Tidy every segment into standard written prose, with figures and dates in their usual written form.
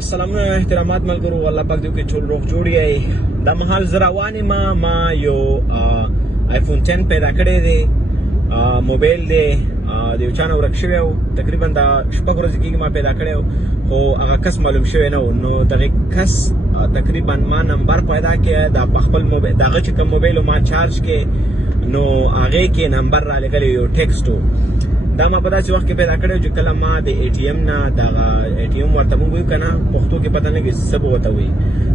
سلامونه احترامات ملګرو الله پاک دې کې ټول روغ جوړ یې د مهال زراوانې ما یو آیفون 10 پیدا کړی دی موبایل دی د یو چا نه ورک شوی و تقریبا د شپږ ورځې کېږي ما پیدا کړی و خو هغه کس معلوم شوی نه و نو دغه کس تقریبا ما نمبر پیدا کړی د خپل موبایل دغه چې کوم موبایل ما چارج کې نو هغې کې نمبر را لګلی یو ټیکسټ و دا ما په داسې وخت کې پیدا کړی چې کله ما د اے ټي ایم نه دغه اے ټي ایم ورته موږ وایو که نه پښتو کې پته نه لګي څه به ورته وایي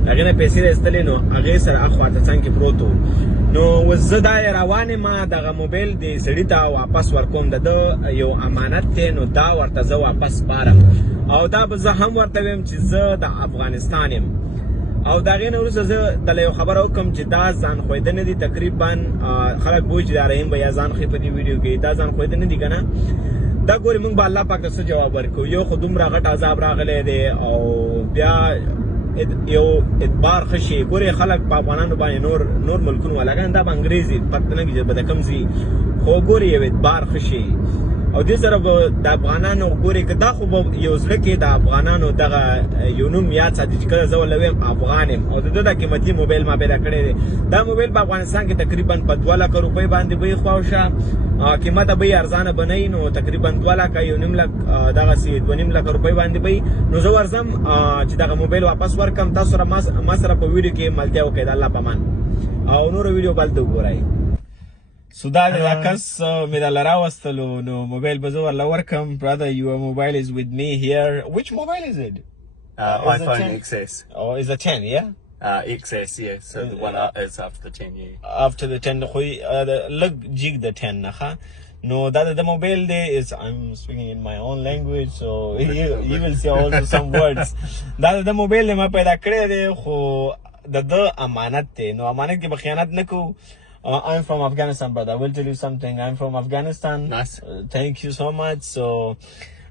هغې نه پیسې راایستلې نو هغې سره اخواته څنګ کې پروت و نو اوس زه دا روان یم دغه موبایل د سړي ته واپس ورکوم د ده یو امانت دی نو دا ورته زه واپس سپارم او دا به زه هم ورته ویم چې زه د افغانستان یم او د هغې نه وروسته زه دله یو خبره وکړم چې دا ځان ښویدنه دي تقریبا خلک به وایي چې دا رحیم به یا ځان ښیي په دې ویډیو کې دا ځان ښویدنه دي که نه دا ګورې موږ به الله پاک ته څه جواب ورکړو یو خو دومره غټ عذاب راغلی دی او بیا یو اعتبار ښه شي ګورې خلک په افغانانو باندې نور ملکونو والاګان دا به انګریز دي پته نه لګي چې به د کوم ځي خو ګورې یو اعتبار ښه شي او دې سره به د افغانانو ګورې که دا خو به یو زړه کې د افغانانو دغه یو نوم یاد ساتي چې کله زه ورله ویم افغان یم او د ده دا قیمتي موبایل ما پیدا کړی دی دا موبایل په افغانستان کې تقریبا په 2 لک روپۍ باندې به یې خواوشه قیمته به یې ارزانه به نه وي نو تقریبا 2 لکه 1.5 لک دغسې 2.5 لکه روپۍ باندې به نو زه ورځم چې دغه موبایل واپس ورکړم تاسو سره ما سره په ویډیو کې ملتیا وکړئ د الله په امان او نورو ویډیو بل ته وګورئ So that کس مې دله راوستلو نو موبایل به زه ورله ورکړم brother your mobile is with me here which mobile is it iPhone XS oh is it 10 yeah XS yeah so the one is after the 10 yeah after the 10 خو لږ جیګ د 10 نه no that the mobile there is I'm speaking in my own language so you will see also some words that the mobile ما پیدا کړی دی خو د امانت دی نو امانت کې به خیانت نه کوو I'm from Afghanistan, brother. I will tell you something. I'm from Afghanistan. Nice. Thank you so much. So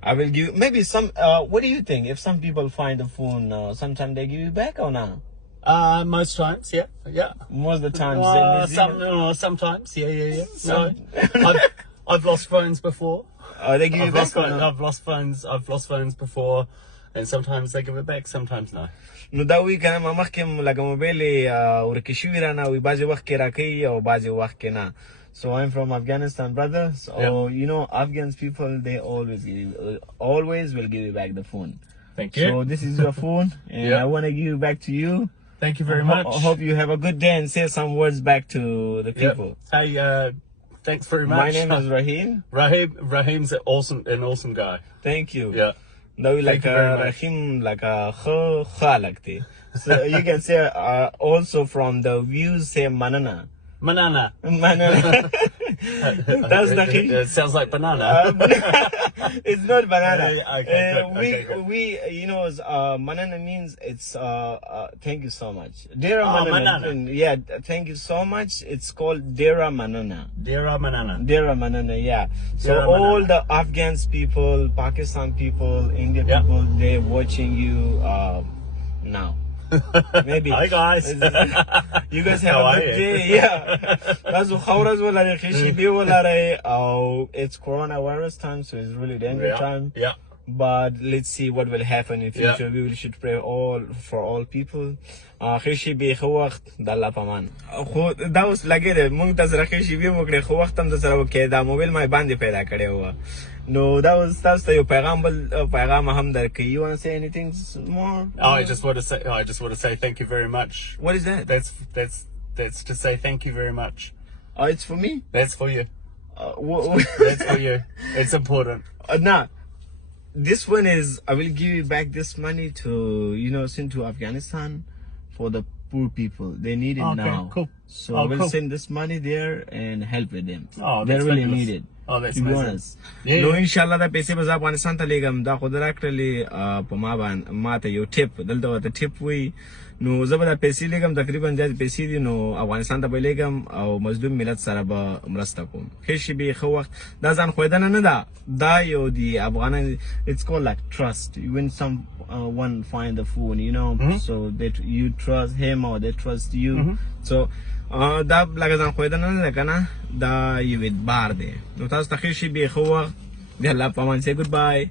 I will give maybe some. What do you think? If some people find the phone, sometimes they give you back or not? Most times, yeah. Most of the times. Sometimes, yeah. No, I've lost phones before. They give you back or not? I've lost phones before, and sometimes they give it back. Sometimes no. نو دا وی کنه ما مخکې لکه موبایل ورکې شوي رانه وي بعضې وخت کې راکوي او بعضې وخت کې نه so I'm from Afghanistan brother so you know Afghans people they always will give you back the phone thank you so this is your phone and I want to give it back to you thank you very much I hope you have a good day and say some words back to the people hey thanks very much my name is Rahim Rahim's an awesome guy thank you No, like Rahim, like a khalakti. So you can say also from the views say manana. Manana. That's the it sounds like banana. It's not banana. Okay, we you know manana means it's thank you so much. Dera manana. Yeah, thank you so much. It's called Dera manana. Dera manana, yeah. So all the Afghans people, Pakistan people, India people, they're watching you now. Maybe. Hi guys. You guys have a good day. Yeah. That's khawraz wala khishi be wala it's coronavirus time so it's really dangerous time. Yeah. But let's see what will happen in future. We should pray for all people. خیشي به خو وخت د الله پامان خو دا اوس لګیږي مونږ ته سره خیشي به موږ خو وخت هم د سره وکړي دا موبایل ما باندې پیدا کړی و نو دا اوس تاسو ته یو پیغام هم درکې you want to say anything more I just want to say thank you very much what is that that's to say thank you very much it's for me that's for you that's for you it's important nah this one is I will give you back this money to send to Afghanistan for the poor people they need it now cool so I will send this money there and help with them they really need it that's to be honest no inshallah دا پیسې به افغانستان ته لګم دا خود راکړلې په ما باندې ماته یو ټیپ دلته وته ټیپ وي نو زه به دا پیسې لګم تقریبا زیات پیسې دي نو افغانستان ته به لګم او مظلوم ملت سره به مرسته کوم خیشي به خو وخت دا ځان خویدنه نه ده دا یو دی افغان it's called like trust when one find the phone so that you trust him or they trust you so دا لکه ځان خویدنه نه ده کنه دا یو اعتبار دی نو تاسو ته خیشي به خو وخت د الله په امان say goodbye